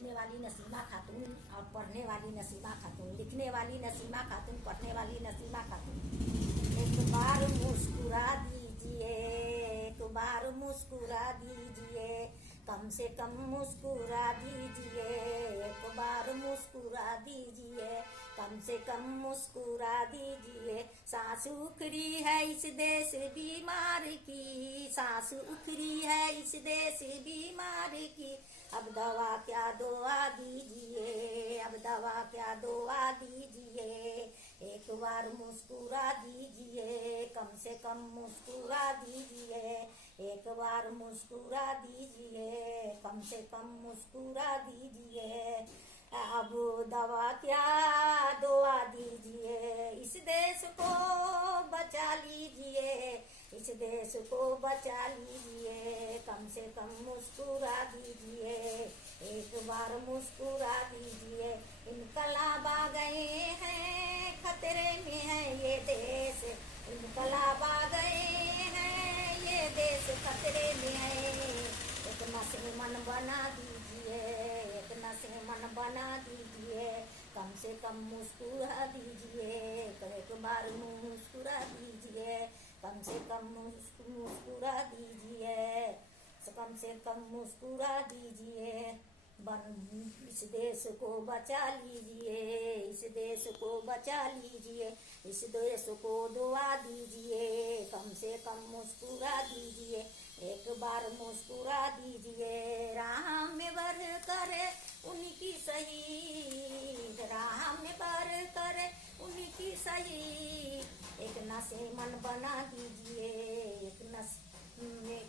लिखने वाली नसीमा खातून और पढ़ने वाली नसीमा खातून। लिखने वाली नसीमा खातून, पढ़ने वाली नसीमा खातून। एक बार मुस्कुरा दीजिए, एक बार मुस्कुरा दीजिए, कम से कम मुस्कुरा दीजिए, एक बार मुस्कुरा दीजिए, कम से कम मुस्कुरा दीजिए। सांस उखड़ी है इस देश बीमार की, सांस उखड़ी है इस देश बीमार की। अब दवा क्या दुआ दीजिए, अब दवा क्या दुआ दीजिए। एक बार मुस्कुरा दीजिए, कम से कम मुस्कुरा दीजिए, एक बार मुस्कुरा दीजिए, कम से कम मुस्कुरा दीजिए। अब दवा क्या दुआ दीजिए, इस देश को बचा लीजिए, इस देश को बचा लीजिए, कम से कम मुस्कुरा दीजिए, एक बार मुस्कुरा दीजिए। इनकलाब आ गए हैं, खतरे में है ये देश, इनकलाब आ गए हैं, ये देश खतरे में है। एक नसीमन बना दीजिए, एक नसीमन बना दीजिए, कम से कम मुस्कुरा दीजिए, एक बार मुस्कुरा दीजिए, कम से कम मुस्कुरा दीजिए, कम से कम मुस्कुरा दीजिए। इस देश को बचा लीजिए, इस देश को बचा लीजिए, इस देश को दुआ दीजिए, कम से कम मुस्कुरा दीजिए, एक बार मुस्कुरा दीजिए। राह में बर करे उनकी शहीद, राह में बर करे उनकी शहीद। एक नसीमन बना दीजिए, एक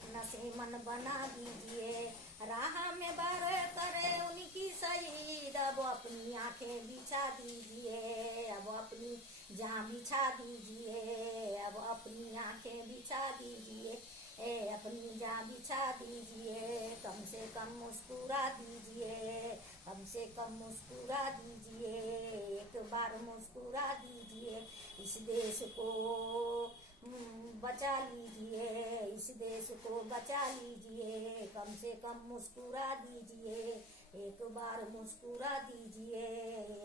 नसीमन बना दीजिए। राह में बर करे उनकी शहीद। अब अपनी आंखें बिछा दीजिए, अब अपनी जान बिछा दीजिए, अब अपनी आंखें बिछा दीजिए, अपनी जान बिछा दीजिए, कम से कम मुस्कुरा दीजिए, कम से कम मुस्कुरा दीजिए, एक बार मुस्कुरा दीजिए। इस देश को बचा लीजिए, इस देश को बचा लीजिए, कम से कम मुस्कुरा दीजिए, एक बार मुस्कुरा दीजिए,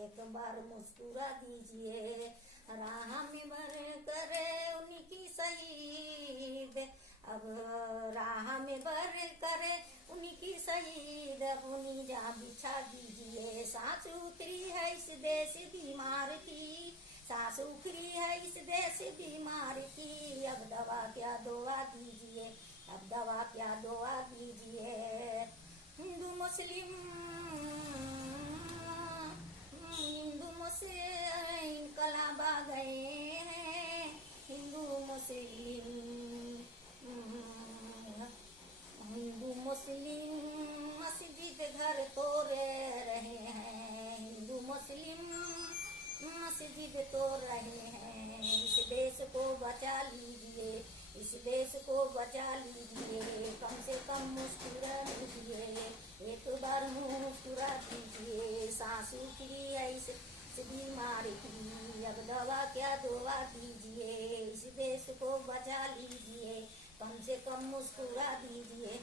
एक बार मुस्कुरा दीजिए। राह में बर करे उनकी शहीद, अब राह में बर करे उनकी शहीद, अपनी जान बिछा दीजिए। सांस उखड़ी है इस देश बीमार की, सांस उखड़ी है इस देश बीमार की। अब दवा क्या दुआ दीजिए, अब दवा क्या दुआ दीजिए। हिंदू मुस्लिम, हिंदू मुस्लिम इनकलाब आ गए हैं, हिंदू मुस्लिम, हिंदू मुस्लिम मस्जिद घर तोड़ रहे हैं, हिंदू मुस्लिम मस्जिद तोड़ रहे हैं। इस देश को बचा लीजिए, इस देश को बचा लीजिए, कम से कम मुस्कुरा दीजिए, एक बार मुस्कुरा दीजिए। सांस उखड़ी है इस बीमारी की, अब दवा क्या दुआ दीजिए। इस देश को बचा लीजिए, कम से कम मुस्कुरा दीजिए।